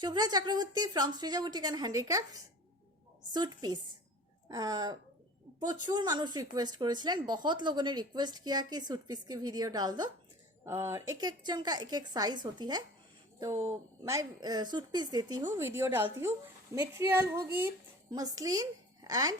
Shubhra Chakraborty from Srija boutique and handicrafts suit piece. प्रचुर मानुष request करेছিলেন, बहुत लोगों ने रिक्वेस्ट किया कि सूट पीस की वीडियो डाल दो और एक एक जन का एक एक साइज़ होती है, तो मैं सूट पीस देती हूँ, वीडियो डालती हूँ। मटेरियल होगी muslin and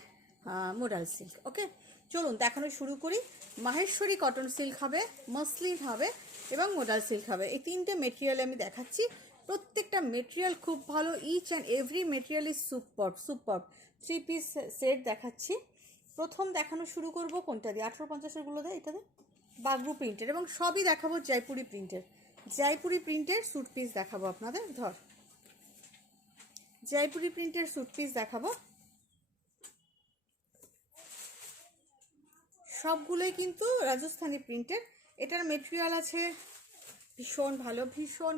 modal silk. Okay, चलুন দেখানো শুরু করি। মাহেশ্বরী কটন সিল্ক হবে, মসলিন হবে এবং মোডাল সিল্ক হবে। এই তিনটে মেটেরিয়াল আমি দেখাচ্ছি। প্রত্যেকটা মেটেরিয়াল খুব ভালো, each and every material is super super. 3 piece set দেখাচ্ছি। প্রথম দেখানো শুরু করব কোনটা দিয়ে, 1850-এরগুলো দেয়, এটা দিয়ে বাগরু প্রিন্টের, এবং সবই দেখাবো জয়পুরি প্রিন্টের। জয়পুরি প্রিন্টের স্যুট পিস দেখাবো আপনাদের। ধর, জয়পুরি প্রিন্টের স্যুট পিস দেখাবো। সবগুলোই কিন্তু রাজস্থানী প্রিন্টের। এটার মেটেরিয়াল আছে ভীষণ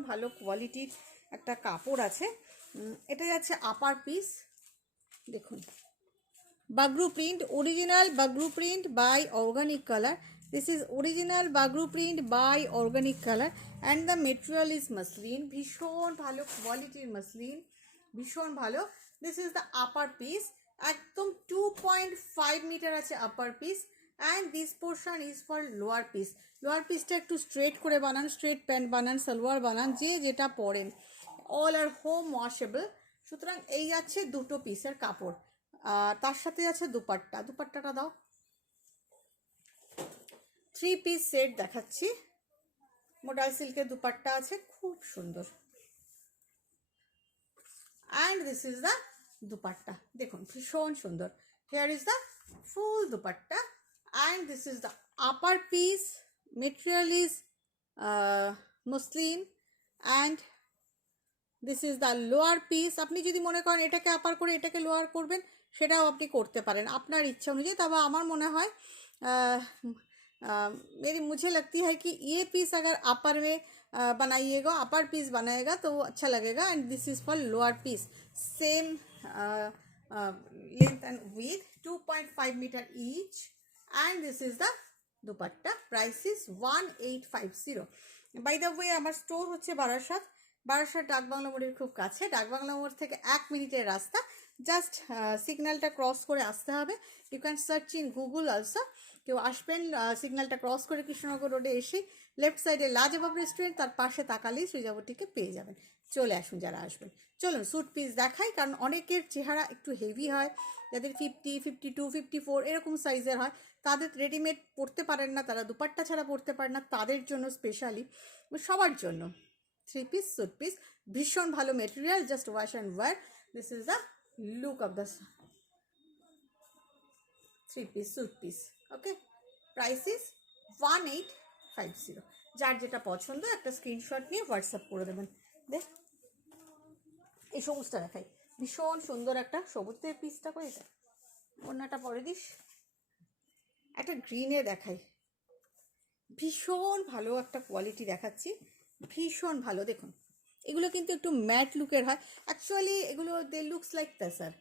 ভালো কোয়ালিটির একটা কাপড় আছে। এটা যাচ্ছে আপার পিস, দেখুন Bagru print, original Bagru print by organic colour. This is original Bagru print by organic colour and the material is muslin, ভীষণ ভালো কোয়ালিটির মসলিন, ভীষণ ভালো। This is the upper piece, একদম 2.5 মিটার আছে upper piece and this portion is for lower piece. লোয়ার পিসটা একটু স্ট্রেট করে বানান, স্ট্রেট প্যান্ট বানান, সালোয়ার বানান, যে যেটা পরেন, অল আর হোম ওয়াশেবল। সুতরাং এই যাচ্ছে দুটো পিসের কাপড়, তার সাথে আছে দুপাট্টা। দুপাট্টাটা দাও। 3 পিস সেট দেখাচ্ছি। মোডাল সিল্কের দুপাট্টা আছে, খুব সুন্দর। And this is the dupatta, দেখুন ভীষণ সুন্দর। Here is the full dupatta and this is the upper piece. Material is muslin and this is the lower piece. আপনি যদি মনে করেন এটাকে আপার করে এটাকে লোয়ার করবেন, সেটাও আপনি করতে পারেন আপনার ইচ্ছা অনুযায়ী। তবে আমার মনে হয় मुझे लगती है कि ये पीस अगर अपर में बनाइएगा, अपर पीस बनाएगा तो वो अच्छा लगेगा। And this is for lower piece, same length and with 2.5 metre each and this is the dupatta. Price is 1850। By the way আমার স্টোর হচ্ছে বারাসাত ডাকবাংলা মোড়ের খুব কাছে। ডাকবাংলা মোড় থেকে 1 মিনিটের রাস্তা, জাস্ট সিগন্যালটা ক্রস করে আসতে হবে। You can search in Google also. কেউ আসবেন সিগন্যালটা ক্রস করে কৃষ্ণনগর রোডে এসে লেফট সাইডে লাজবাব রেস্টুরেন্ট, তার পাশে তাকালেই সৃজা বুটিকে পেয়ে যাবেন। চলে আসুন যারা আসবেন। চলুন স্যুট পিস দেখাই, কারণ অনেকের চেহারা একটু হেভি হয়, যাদের 50, 52, 54 এরকম সাইজের হয়, তাদের রেডিমেড পরতে পারেন না, তারা দুপাট্টা ছাড়া পরতে পারেন না, তাদের জন্য স্পেশালি, সবার জন্য 3 পিস স্যুট পিস। ভীষণ ভালো material, just wash and wear. This is the look of the 3 piece suit piece. Okay, price is 1850। যার যেটা পছন্দ একটা স্ক্রিনশট নিয়ে হোয়াটসঅ্যাপ করে দেবেন। দেখ, এই সবুজটা দেখাই, ভীষণ সুন্দর একটা সবুজের পিসটা করে, এটা অন্যটা পরে দিস। একটা গ্রিনে দেখাই, ভীষণ ভালো একটা কোয়ালিটি দেখাচ্ছি, ভীষণ ভালো। দেখুন এগুলো কিন্তু একটু ম্যাট লুকের হয়। অ্যাকচুয়ালি এগুলো দে লুকস লাইক তাসার,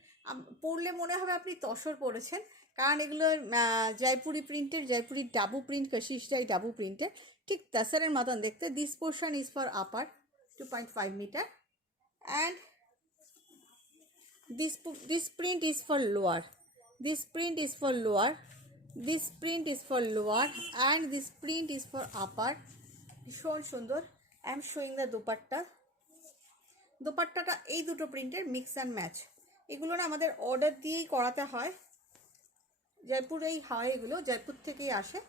পরলে মনে হবে আপনি তসর পরেছেন, কারণ এগুলো জয়পুরি প্রিন্টের, জয়পুরি ডাবু প্রিন্ট, কশিশটাই ডাবু প্রিন্টের, ঠিক তাসারের মতন দেখতে। This portion is for upper 2.5 metre and this print is for lower, this print is for lower, this print is for lower and this print is for upper। ভীষণ সুন্দর। I am showing the dupatta. দুপাট্টাটা এই দুটো প্রিন্টের mix and match. এগুলো না আমাদের order দিয়েই করাতে হয়, জয়পুরেই হয়, এগুলো জয়পুর থেকেই আসে।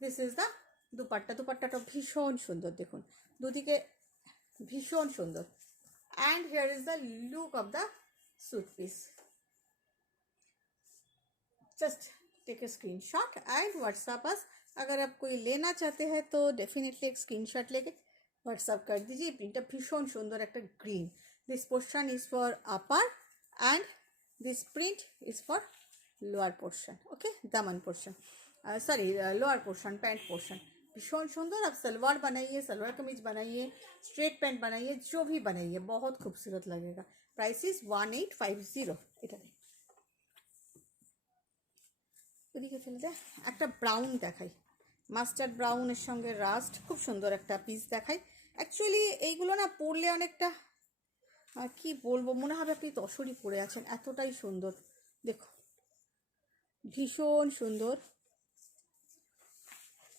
This is the dupatta. দুপাট্টাটা ভীষণ সুন্দর, দেখুন দুদিকে ভীষণ সুন্দর। And here is the look of the suit piece. Just take a screenshot and WhatsApp us. अगर आप कोई लेना चाहते हैं तो डेफिनेटली एक स्क्रीनशॉट लेके व्हाट्सएप कर दीजिए। प्रिंटটা भीषण सुंदर একটা green. This portion is for upper and this print is for lower portion. Okay, दामन portion, sorry lower portion, pant portion. भीषण सुंदर। आप सलवार बनाइए, सलवार कमीज बनाइए, स्ट्रेट पैंट बनाइए, जो भी बनाइए बहुत खूबसूरत लगेगा। Price is 1850। এটা ওদিকে ফেলে দেয়। একটা ব্রাউন দেখাই, মাস্টার্ড ব্রাউনের সঙ্গে রাস্ট, খুব সুন্দর একটা পিস দেখাই। অ্যাকচুয়ালি এইগুলো না পরলে অনেকটা আর কি বলবো, মনে হবে আপনি তসরই পরে আছেন, এতটাই সুন্দর। দেখো ভীষণ সুন্দর।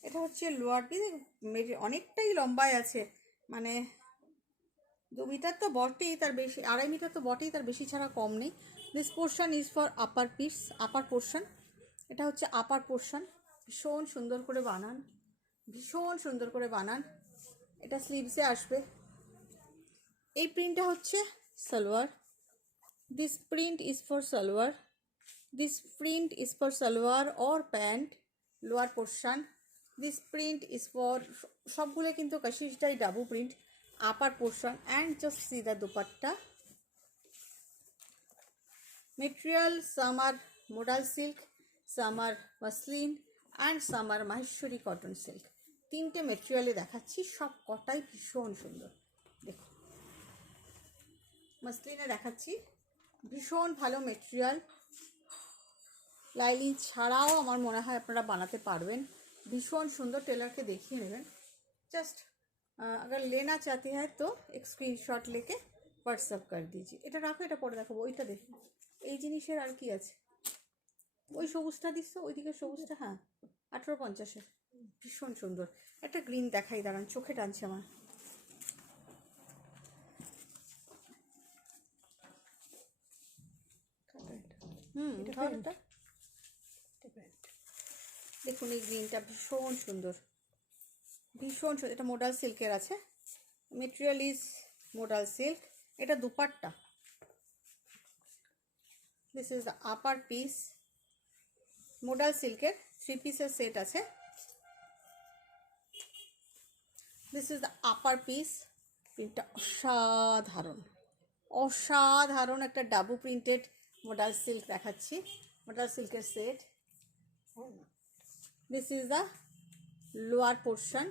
এটা হচ্ছে লোয়ার পিস, অনেকটাই লম্বায় আছে, মানে 2 মিটার তো বটেই, তার বেশি 2.5 মিটার তো বটেই, তার বেশি ছাড়া কম নেই। This portion is for upper piece, upper portion. এটা হচ্ছে আপার পোর্শন। ভীষণ সুন্দর করে বানান, ভীষণ সুন্দর করে বানান। এটা স্লিভসে আসবে। এই প্রিন্টটা হচ্ছে salwar. This print is for salwar, this print is for salwar or pant, lower portion. This print is for, সবগুলো কিন্তু কাশিশটাই Dabu print, upper portion. And just see the dupatta material. some are modal silk, some are muslin and some are Maheshwari cotton silk. 3টে মেটেরিয়ালে দেখাচ্ছি, সব কটাই ভীষণ সুন্দর। দেখো মাসলিনে দেখাচ্ছি, ভীষণ ভালো মেটেরিয়াল। লাইলিন ছাড়াও আমার মনে হয় আপনারা বানাতে পারবেন, ভীষণ সুন্দর। टेलर के देखिए নেবেন। জাস্ট अगर लेना चाहते हैं तो एक स्क्रीनशॉट लेके व्हाट्सअप कर दीजिए। এটা রাখো, এটা পরে দেখাবো। ওইটা দেখো, এই জিনিসের আর কি আছে, ওই সবুজটা দিচ্ছ, ওইদিকে সবুজটা, হ্যাঁ 1850-এর, ভীষণ সুন্দর। একটা গ্রিন দেখাই, দাঁড়ান, চোখে টানছে আমার। এটা দেখুন, এই গ্রিনটা ভীষণ সুন্দর, ভীষণ সুন্দর। এটা মোডাল সিল্কের আছে, মেটেরিয়াল ইজ মোডাল সিল্ক। এটা dupatta, this is the upper piece. Modal সিল্কের 3 পিসের সেট আছে। This is the upper piece. প্রিন্টটা অসাধারণ, অসাধারণ একটা ডাবু প্রিন্টেড মোডাল সিল্ক দেখাচ্ছি, মোডাল সিল্কের set. This is the lower portion.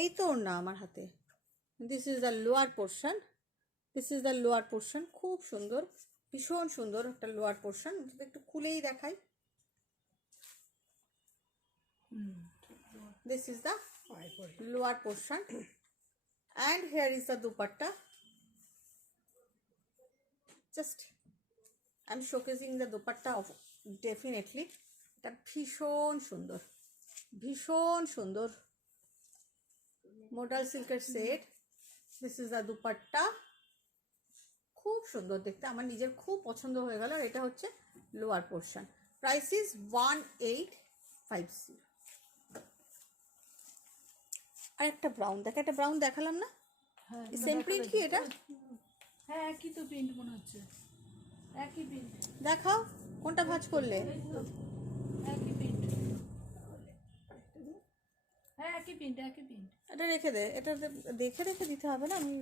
এই তো না আমার হাতে। This is the lower portion, this is the lower portion. খুব সুন্দর, ভীষণ সুন্দর একটা লোয়ার পোর্শন। একটু খুলেই দেখাই। This is the lower portion and here is the dupatta. Just I'm showcasing the dupatta of definitely. এটা ভীষণ সুন্দর, ভীষণ সুন্দর মোডাল সিল্কের set. This is the dupatta, খুব সুন্দর দেখতে, আমার নিজের খুব পছন্দ হয়ে গেল। আর এটা হচ্ছে লোয়ার পোর্শন। Price is 1850। আর একটা ব্রাউন দেখা, একটা ব্রাউন দেখালাম না, সেম প্রিন্ট কি এটা? হ্যাঁ একই তো প্রিন্ট মনে হচ্ছে, একই প্রিন্ট। দেখাও কোনটা ভাঁজ করলে। একই প্রিন্ট, হ্যাঁ একই প্রিন্ট, একই প্রিন্ট। এটা রেখে দে, এটা দেখে রেখে দিতে হবে না। আমি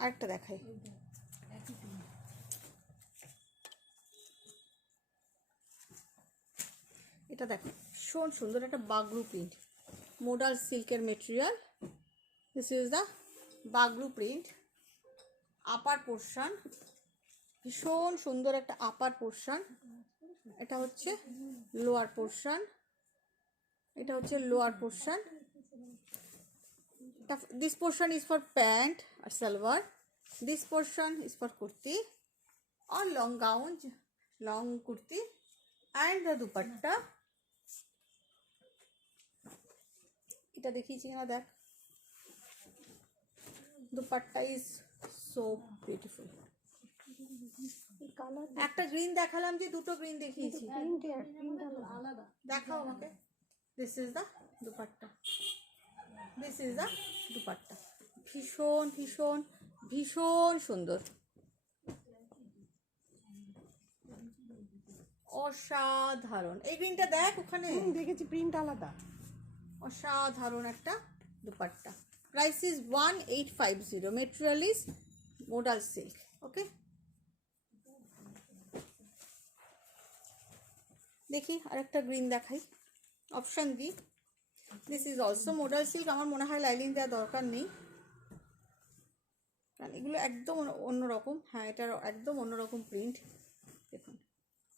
আরেকটা দেখাই। একই প্রিন্ট। এটা দেখো ভীষণ সুন্দর একটা বাগরু প্রিন্ট, মোডাল সিল্কের material. This is the Bagru print, upper portion, ভীষণ সুন্দর একটা আপার পোর্শন। এটা হচ্ছে লোয়ার পোর্শন, এটা হচ্ছে lower portion. This portion is for pant আর salwar, this portion is for kurti और long gown, long kurti and the dupatta. এটা দেখিয়েছি না, দেখ দুপাট্টা ইজ সো বিউটিফুল। একটা গ্রিন দেখালাম যে, দুটো গ্রিন দেখিয়েছি, আলাদা দেখাও আমাকে। This is the dupatta, this is the dupatta. ভীষণ ভীষণ ভীষণ সুন্দর, অসাধারণ। এই গ্রিনটা দেখ, ওখানে দেখেছি প্রিন্ট আলাদা। অসাধারণ একটা দুপাট্টা। Price is 1850, material is modal silk. Okay, দেখি আরেকটা গ্রিন দেখাই, অপশান দিই। This is also modal silk. আমার মনে হয় লাইলিন দেওয়ার দরকার নেই, কারণ এগুলো একদম অন্যরকম। হ্যাঁ, এটার একদম অন্যরকম প্রিন্ট। দেখুন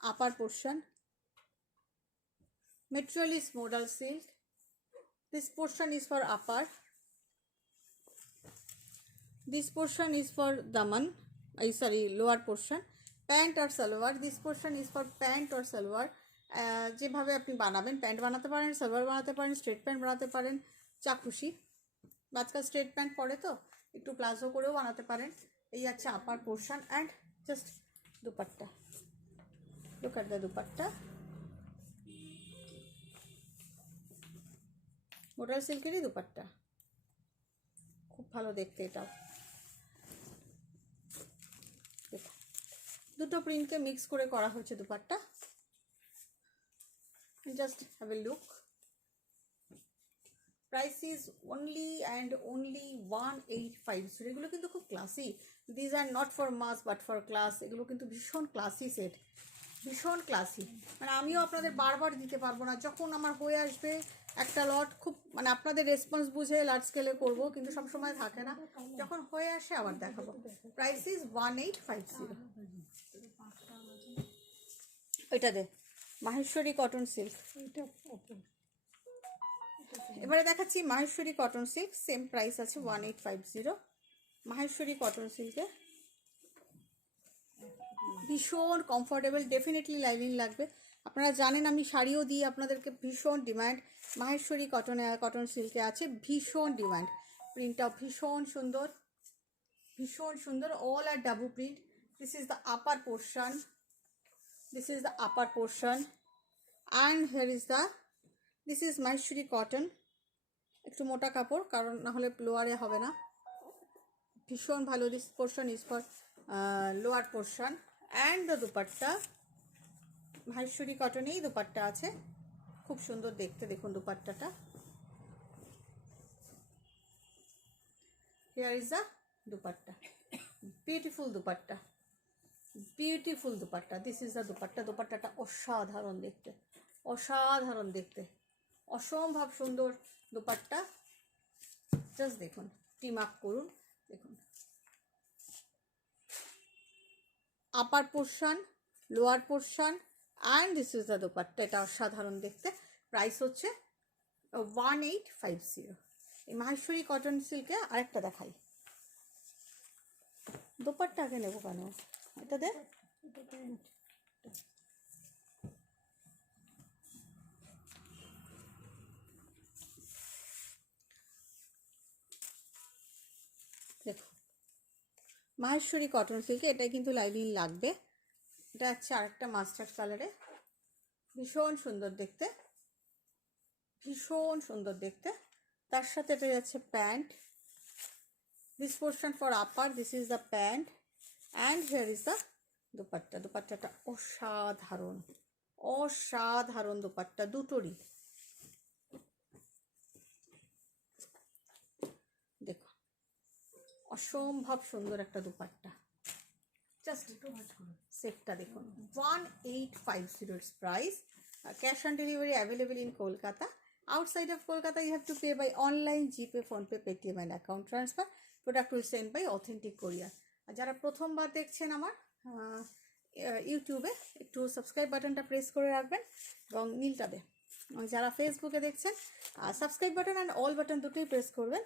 upper portion, material is modal silk, This portion is for upper. This portion is for daman, lower portion. Pant or salwar. This portion is for pant or salwar. যেভাবে আপনি বানাবেন, প্যান্ট বানাতে পারেন, সালোয়ার বানাতে পারেন, স্ট্রেট প্যান্ট বানাতে পারেন, যা খুশি। আজকাল স্ট্রেট প্যান্ট পরে তো একটু প্লাজো করেও বানাতে পারেন। এই আছে upper portion and just dupatta. Look at the dupatta. মোটার সিল্কেরই দুপাট্টা, খুব ভালো দেখতে এটাও। দুটো প্রিন্টকে মিক্স করে করা হয়েছে dupatta. Just have a look. Price is only and only 1850। এগুলো কিন্তু খুব classy. These are not for mass but for class. এগুলো কিন্তু ভীষণ ক্লাসি সেট, ভীষণ ক্লাসি। মানে আমিও আপনাদের বারবার দিতে পারবো না, যখন আমার হয়ে আসবে একটা লট, খুব মানে আপনাদের রেসপন্স বুঝে লার্জ স্কেলে করবো, কিন্তু সবসময় থাকে না, যখন হয়ে আসে আবার দেখাবো। Price is 1850। ওইটা দে, মাহেশ্বরী কটন সিল্ক। এবারে দেখাচ্ছি Maheshwari cotton silk. Same price আছে 1850। মাহেশ্বরী কটন সিল্কে ভীষণ কমফোর্টেবল, ডেফিনেটলি লাইনিং লাগবে। আপনারা জানেন আমি শাড়িও দিই আপনাদেরকে, ভীষণ ডিমান্ড মাহেশ্বরী কটন সিল্কে আছে, ভীষণ ডিমান্ড। প্রিন্টটাও ভীষণ সুন্দর, ভীষণ সুন্দর। All are double print. This is the upper portion, this is the upper portion and here is the, this is Maheshwari cotton. একটু মোটা কাপড়, কারণ নাহলে লোয়ারে হবে না। ভীষণ ভালো। This portion is for lower portion and the dupatta. Maheshwari কটনেই দুপাট্টা আছে, খুব সুন্দর দেখতে। দেখুন দুপাট্টাটা। Here is the dupatta, beautiful dupatta, beautiful dupatta. This is the dupatta. দুপাট্টাটা অসাধারণ দেখতে, অসাধারণ দেখতে, অসম্ভব সুন্দর দুপাট্টা। জাস্ট দেখুন, টিম আপ করুন, দেখুন। Upper portion, lower portion and this is the dupatta. এটা অসাধারণ দেখতে। প্রাইস হচ্ছে 1850। এই মাহেশ্বরী কটন সিল্কে আরেকটা দেখাই। দুপাট্টা আগে নেবো কেন, এটা দে। দেখো মাহেশ্বরী কটন সিল্কে, এটাই কিন্তু লাইনিং লাগবে। এটা হচ্ছে আরেকটা মাস্টার্ড কালারে, ভীষণ সুন্দর দেখতে, ভীষণ সুন্দর দেখতে। তার সাথে এটা যাচ্ছে pant. This portion for upper, this is the pant and here is the dupatta. দুপাট্টাটা অসাধারণ, অসাধারণ দুপাট্টা দুটোরই। দেখো অসম্ভব সুন্দর একটা দুপাট্টা। জাস্ট সেটটা দেখুন, 1850 price. Cash on delivery available in Kolkata. Outside of Kolkata, you have to pay by online, GPay, PhonePe, Paytm and account transfer. Product will send by authentic courier. আর যারা প্রথমবার দেখছেন আমার ইউটিউবে, একটু সাবস্ক্রাইব বাটনটা প্রেস করে রাখবেন এবং নীলটাবে। যারা ফেসবুকে দেখছেন, subscribe button and all button দুটোই প্রেস করবেন।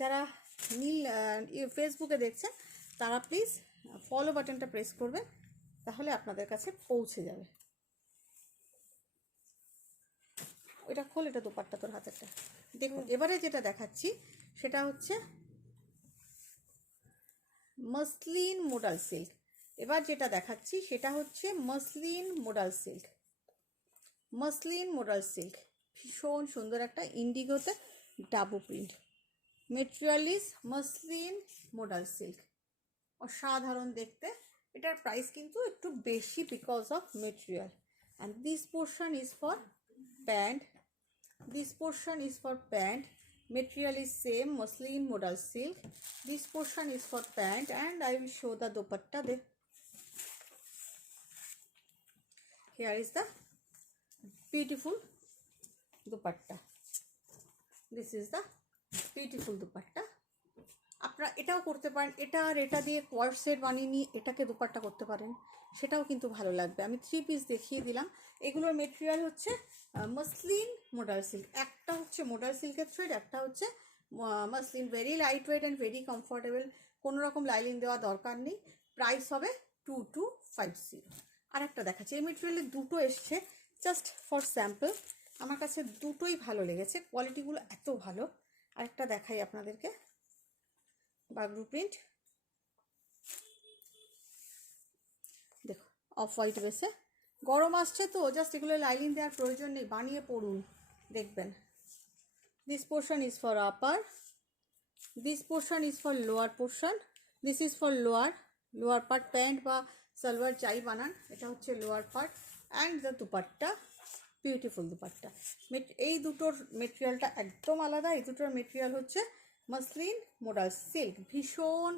যারা ফেসবুকে দেখছেন তারা প্লিজ ফলো বাটনটা প্রেস করবেন, তাহলে আপনাদের কাছে পৌঁছে যাবে। ওইটা খোল, এটা দুপাট্টা তোর হাতেরটা। দেখুন এবারে যেটা দেখাচ্ছি সেটা হচ্ছে মসলিন মোডাল সিল্ক। এবার যেটা দেখাচ্ছি সেটা হচ্ছে muslin modal silk. Muslin modal silk ভীষণ সুন্দর একটা ইন্ডিগোতে Dabu print. Material is muslin modal silk, অসাধারণ দেখতে। এটার প্রাইস কিন্তু একটু বেশি because of material. And this portion is for pant, this portion is for pant. Material is same, muslin modal silk. This portion is for pant and I will show the dupatta there. Here is the beautiful dupatta. This is the beautiful dupatta আপনারা এটাও করতে পারেন, এটা আর এটা দিয়ে কোয়ার্ড set বানিয়ে নিয়ে এটাকে দুপাট্টা করতে পারেন, সেটাও কিন্তু ভালো লাগবে। আমি 3 পিস দেখিয়ে দিলাম। এগুলোর মেটেরিয়াল হচ্ছে মসলিন মোডাল সিল্ক, একটা হচ্ছে মোডাল সিল্কের থ্রেড, একটা হচ্ছে muslin. Very light weight and very comfortable, কোনো রকম লাইলিং দেওয়া দরকার নেই। প্রাইস হবে 2250। আর একটা দেখাচ্ছি, এই মেটেরিয়ালের দুটো এসছে, জাস্ট ফর স্যাম্পল। আমার কাছে দুটোই ভালো লেগেছে, কোয়ালিটিগুলো এত ভালো। আরেকটা দেখাই আপনাদেরকে, বাগরু প্রিন্ট, দেখো অফ হোয়াইট বেসে। গরম আসছে তো জাস্ট এগুলো লাইলিং দেওয়ার প্রয়োজন নেই, বানিয়ে পড়ুন দেখবেন। This portion is for upper, this portion is for lower portion, this is for lower part, pant বা সালোয়ার যাই বানান, এটা হচ্ছে lower part. And the dupatta, beautiful dupatta. এই দুটোর মেটেরিয়ালটা একদম আলাদা। এই দুটোর মেটেরিয়াল হচ্ছে মসলিন মোডাল সিল্ক, ভীষণ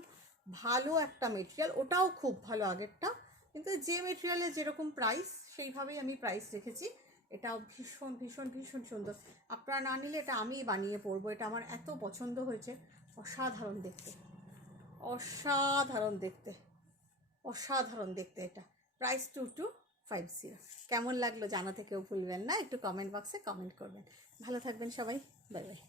ভালো একটা মেটেরিয়াল, ওটাও খুব ভালো আগেরটা, কিন্তু যে মেটেরিয়ালে যেরকম প্রাইস সেইভাবেই আমি প্রাইস রেখেছি। এটাও ভীষণ ভীষণ ভীষণ সুন্দর, আপনারা না নিলে এটা আমিই বানিয়ে পরবো, এটা আমার এত পছন্দ হয়েছে। অসাধারণ দেখতে, অসাধারণ দেখতে, অসাধারণ দেখতে। এটা প্রাইস 2250। কেমন লাগলো জানাতে কেউ ভুলবেন না, একটু কমেন্ট বক্সে কমেন্ট করবেন। ভালো থাকবেন সবাই, বাই বাই।